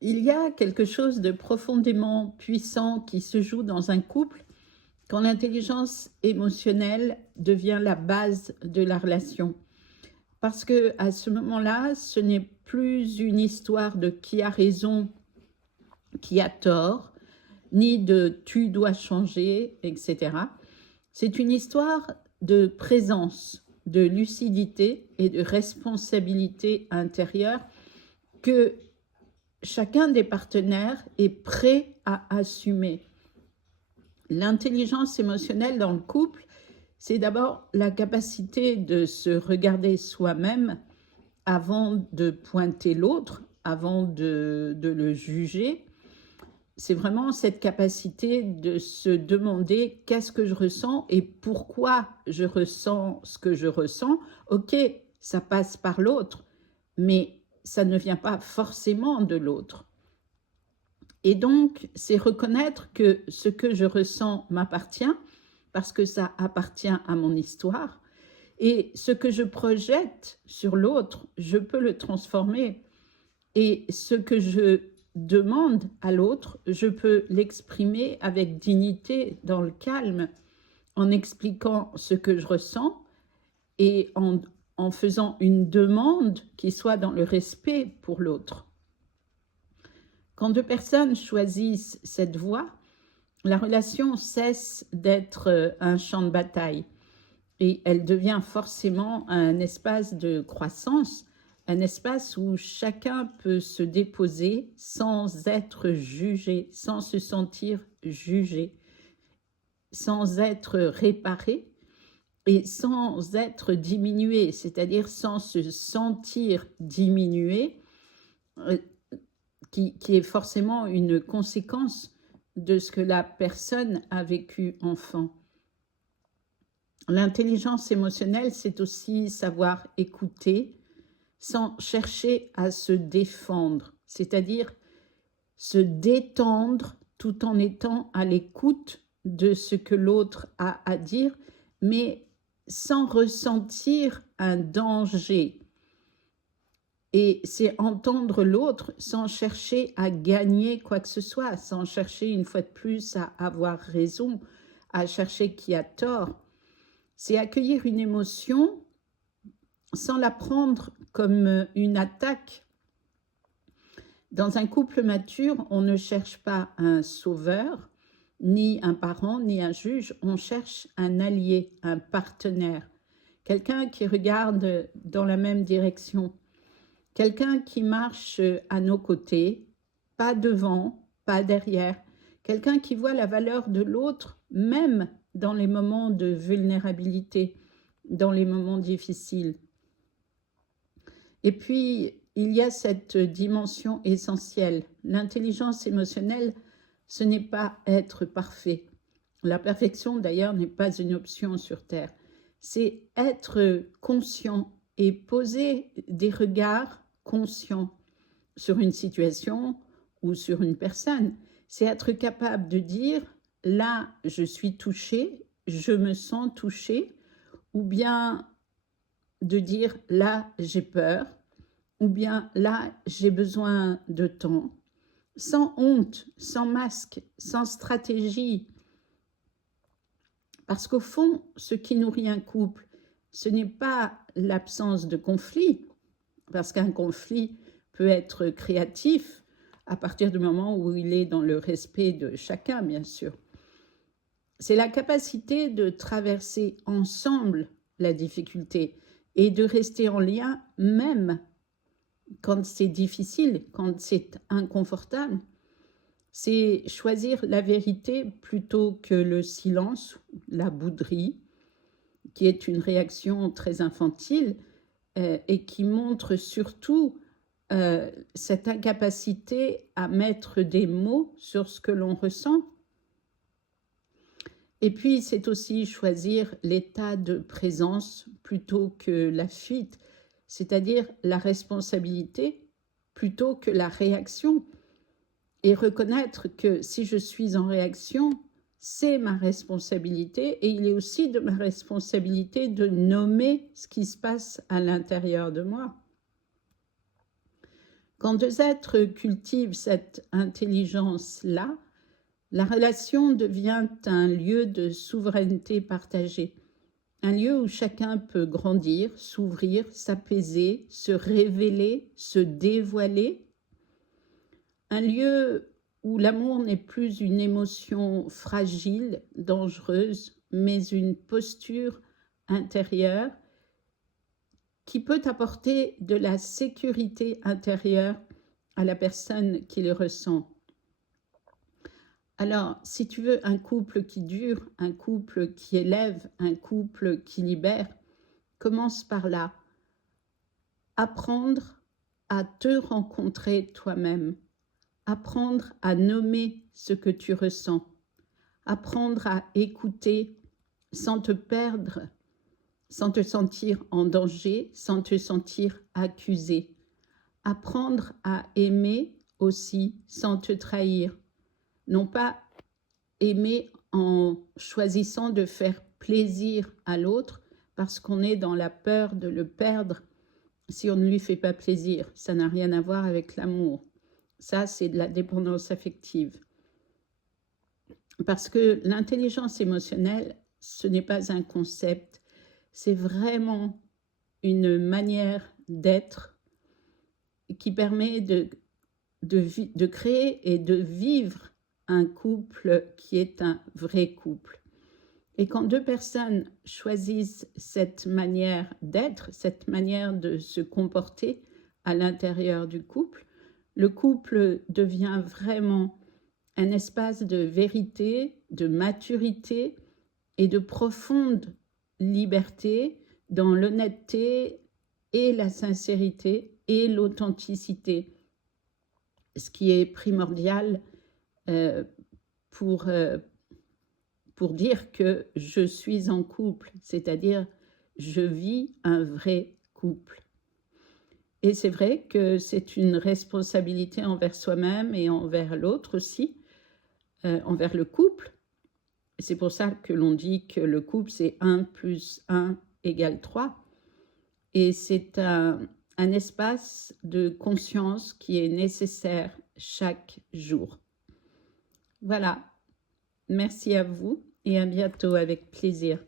Il y a quelque chose de profondément puissant qui se joue dans un couple quand l'intelligence émotionnelle devient la base de la relation. Parce que à ce moment-là, ce n'est plus une histoire de qui a raison, qui a tort, ni de tu dois changer, etc. C'est une histoire de présence, de lucidité et de responsabilité intérieure que chacun des partenaires est prêt à assumer. L'intelligence émotionnelle dans le couple, c'est d'abord la capacité de se regarder soi-même avant de pointer l'autre, avant de le juger. C'est vraiment cette capacité de se demander qu'est-ce que je ressens et pourquoi je ressens ce que je ressens. Ok, ça passe par l'autre, mais ça ne vient pas forcément de l'autre. Et donc, c'est reconnaître que ce que je ressens m'appartient parce que ça appartient à mon histoire. Et ce que je projette sur l'autre, je peux le transformer. Et ce que je demande à l'autre, je peux l'exprimer avec dignité, dans le calme, en expliquant ce que je ressens et en faisant une demande qui soit dans le respect pour l'autre. Quand deux personnes choisissent cette voie, la relation cesse d'être un champ de bataille et elle devient forcément un espace de croissance, un espace où chacun peut se déposer sans être jugé, sans se sentir jugé, sans être réparé et sans être diminué, c'est-à-dire sans se sentir diminué, qui est forcément une conséquence de ce que la personne a vécu enfant. L'intelligence émotionnelle, c'est aussi savoir écouter sans chercher à se défendre, c'est-à-dire se détendre tout en étant à l'écoute de ce que l'autre a à dire, mais sans ressentir un danger. Et c'est entendre l'autre sans chercher à gagner quoi que ce soit, sans chercher une fois de plus à avoir raison, à chercher qui a tort. C'est accueillir une émotion sans la prendre comme une attaque. Dans un couple mature, on ne cherche pas un sauveur, ni un parent, ni un juge, on cherche un allié, un partenaire, quelqu'un qui regarde dans la même direction, quelqu'un qui marche à nos côtés, pas devant, pas derrière, quelqu'un qui voit la valeur de l'autre, même dans les moments de vulnérabilité, dans les moments difficiles. Et puis, il y a cette dimension essentielle. L'intelligence émotionnelle, ce n'est pas être parfait. La perfection, d'ailleurs, n'est pas une option sur Terre. C'est être conscient et poser des regards conscients sur une situation ou sur une personne. C'est être capable de dire, là, je suis touché, je me sens touché, ou bien de dire, là, j'ai peur, ou bien là, j'ai besoin de temps, sans honte, sans masque, sans stratégie. Parce qu'au fond, ce qui nourrit un couple, ce n'est pas l'absence de conflit, parce qu'un conflit peut être créatif à partir du moment où il est dans le respect de chacun, bien sûr. C'est la capacité de traverser ensemble la difficulté et de rester en lien même quand c'est difficile, quand c'est inconfortable. C'est choisir la vérité plutôt que le silence, la bouderie, qui est une réaction très infantile et qui montre surtout cette incapacité à mettre des mots sur ce que l'on ressent. Et puis, c'est aussi choisir l'état de présence plutôt que la fuite, c'est-à-dire la responsabilité plutôt que la réaction. Et reconnaître que si je suis en réaction, c'est ma responsabilité et il est aussi de ma responsabilité de nommer ce qui se passe à l'intérieur de moi. Quand deux êtres cultivent cette intelligence-là, la relation devient un lieu de souveraineté partagée, un lieu où chacun peut grandir, s'ouvrir, s'apaiser, se révéler, se dévoiler, un lieu où l'amour n'est plus une émotion fragile, dangereuse, mais une posture intérieure qui peut apporter de la sécurité intérieure à la personne qui le ressent. Alors, si tu veux un couple qui dure, un couple qui élève, un couple qui libère, commence par là. Apprendre à te rencontrer toi-même, apprendre à nommer ce que tu ressens, apprendre à écouter sans te perdre, sans te sentir en danger, sans te sentir accusé. Apprendre à aimer aussi sans te trahir. Non pas aimer en choisissant de faire plaisir à l'autre parce qu'on est dans la peur de le perdre si on ne lui fait pas plaisir. Ça n'a rien à voir avec l'amour. Ça, c'est de la dépendance affective. Parce que l'intelligence émotionnelle, ce n'est pas un concept, c'est vraiment une manière d'être qui permet de créer et de vivre un couple qui est un vrai couple. Et quand deux personnes choisissent cette manière d'être, cette manière de se comporter à l'intérieur du couple, le couple devient vraiment un espace de vérité, de maturité et de profonde liberté dans l'honnêteté et la sincérité et l'authenticité, ce qui est primordial pour dire que je suis en couple, c'est-à-dire je vis un vrai couple. Et c'est vrai que c'est une responsabilité envers soi-même et envers l'autre aussi, envers le couple. C'est pour ça que l'on dit que le couple, c'est 1 + 1 = 3. Et c'est un espace de conscience qui est nécessaire chaque jour. Voilà. Merci à vous et à bientôt avec plaisir.